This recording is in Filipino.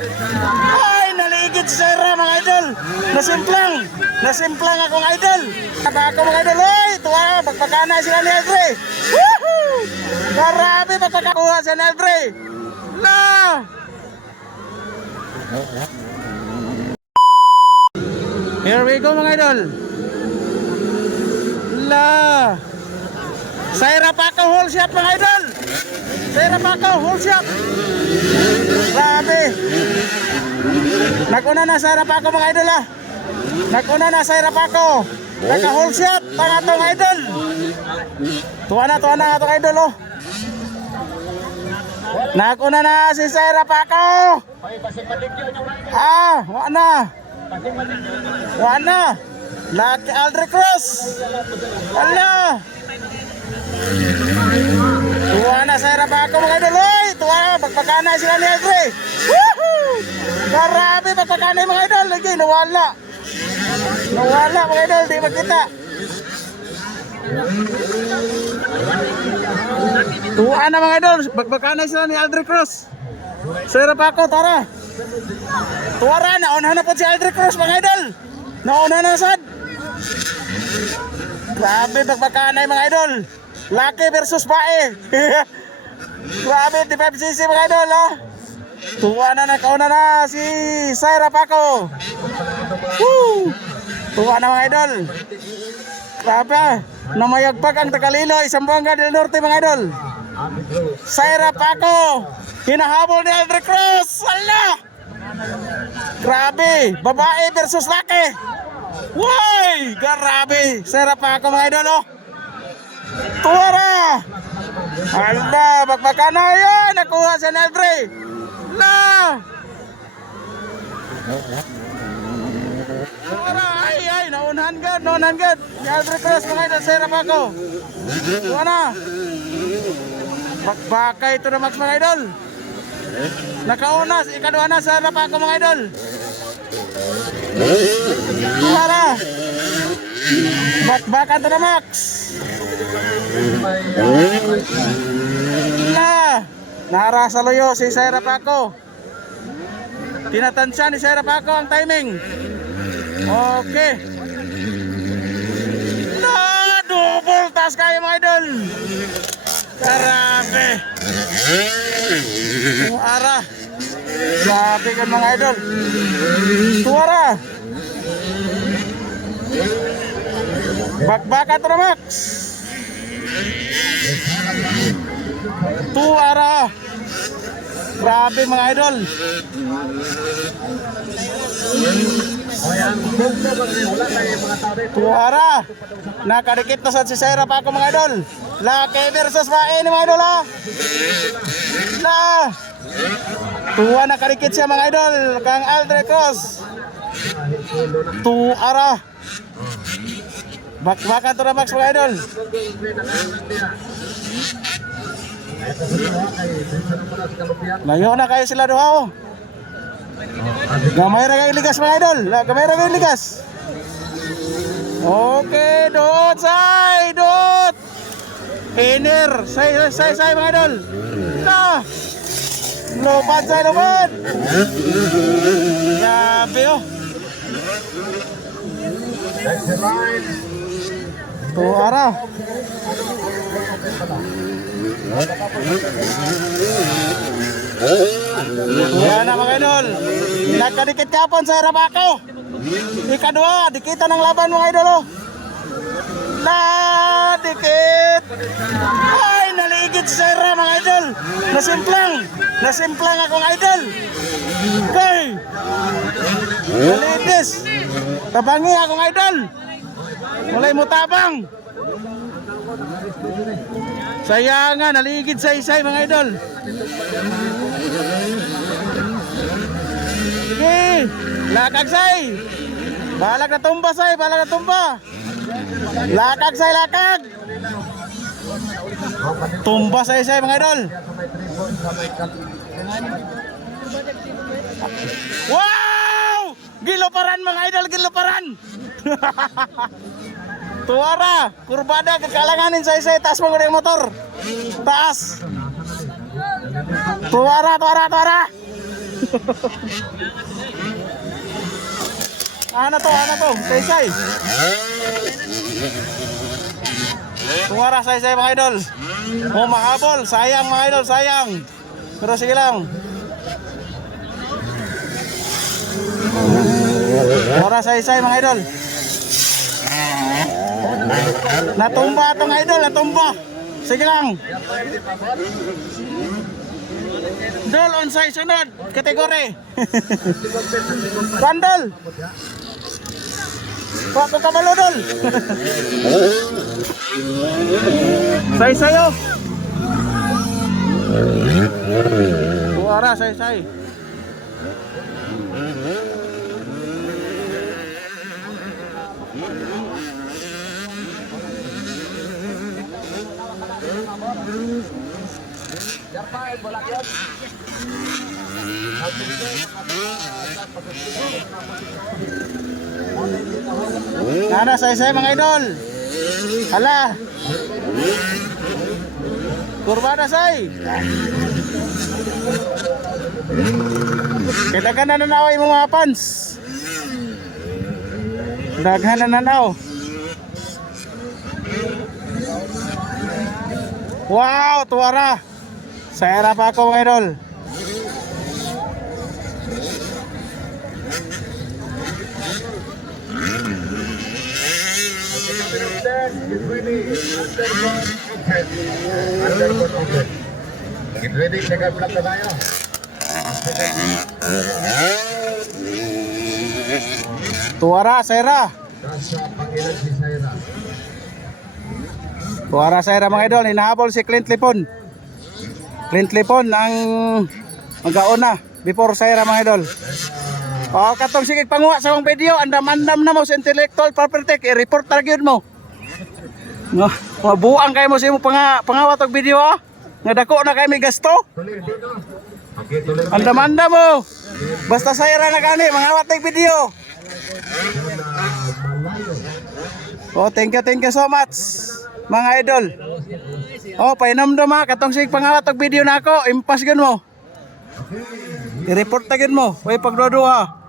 Ay, naligid si Sarah mga idol. Nasimplang akong idol. Kaba ako mga idol, oy, tuwa, magpagana sila ni Aldre. Woohoo! Marami magpagkakuha sa ni Aldre. La! Here we go mga idol. La! Sarah Paco whole shot mga idol. Sarah Paco whole shot. Grabe. Naguna na Sarah Paco mga idol ah. Naguna na Sarah Paco. Naka whole shot pang atong idol. Tuwa na atong idol oh. Naguna na si Sarah Paco. Ah, wana. Lucky Aldre Cruz. Ala. Tuwa na Sarah Paco mga idol. Oy, tuwa, magpagana sila ni Aldre. Woohoo! Marami magpagana mga idol. Lagi, nawala mga idol, di magkita. Tuwa na mga idol, magpagana sila ni Aldre Cruz. Sarah Paco, tara. Tuwa ra, nauna na po si Aldre Cruz mga idol. Nauna na sad. Grabe magpagana mga idol. Lucky versus Bae. Grabe, 5cc mga idol oh. Tuwa na, nakauna na si Sarah Paco. Woo! Tuwa na mga idol. Grabe, namayagpag ang Tagalilo, Zamboanga del Norte mga idol. Sarah Paco, hinahabol ni Aldre Cruz. Ala! Grabe, babae versus laki. Woy! Grabe, Sarah Paco mga idol oh. Tuwara! Hala, magpagana yan! Nakuha sa Aldre! La! Tuwara! Ay! Naunahan gad! Ni Aldre Cruz mga idol, Sarah Paco! Tuwara! Magbakay ito na Max mga idol! Nakaunas! Ikaduha na sa Sarah Paco mga idol! Tuwara! Bakbakan ito na Max! Nara sa loyo si Sarah Paco. Tinatansya ni Sarah Paco ang timing. Okay. Double task kayo mga idol. Grabe. Tuara. Grabe kan mga idol. Tuara. Bakbakan to na Max. Tuara. Grabe mga idol. Tuara. Nakadikit na sa si Sarah Paco mga idol. Lucky versus Bae ni mga idol ha. Tuwa, nakadikit siya mga idol. Kang Aldre Cruz. Tuara. Bakbakan to na Max mga idol. Layo na kayo sila doha oh. Gamay ra kay ligas mga idol. Gamay ra kay ligas. Okay, dot say, dot. Pinner, say mga idol. Na. Lopad say lopad. Grabe oh. Tuara. Yan na mga idol. Nagkadikit kapon sa Sarah Paco. Ikadua, dikitan ng laban mga idol oh. Dikit. Ay, naligid si Sarah mga idol. Nasimplang akong idol. Okay. Nalidis. Tabangi akong idol. Mulai mo tabang. Sayangan, naligid sa isay mga idol. Okay, lakag say. Balag na tumba say, balag na tumba. Lakag say, lakag. Tumba sa isay mga idol. Wow! Giluparan mga idol, giluparan. Tuara, kurbada kekalanganin saya taas mo yung motor. Taas. Tuara. Ano to? Say. Tumara say mga idol. Oh, mahabol. Sayang mga idol, sayang. Pero sige lang. Tumara say mga idol. Natumba tong idol, natumba. Sige lang. Dol onsay sunod kategori. Bandol. Wako kabalo dol. Say sayo. Suara say. Nana say mga idol. Hala. Kurbana say. Kailangan na nanaway mo mga fans. Daghan na nanaw. Wow, tuwara. Saya pa ako mga idol. Get ready, check out vlog na tayo. Tuwara, Saira. Sa Pangilan si Saira. Tuwara, Saira mga idol. Hinahabol si Clint Lipon. Clint Lipon ang mag-auna before Saira mga idol. O, katong sige panguha sa mong video. Andam-andam na mo sa intellectual property. I-report target mo. Mabuang kayo mo sa imo pangawat og video ha. Nga dako na kay may gasto. Tuloy dito. Okay, tuloy. Andam-andam mo. Basta Saira na gani mangawat og video. Oh, thank you so much mga idol. Oh, painomdom ha katong sig pangawat og video nako, impas gyud mo. I-report ta gyud mo, way pagduduha.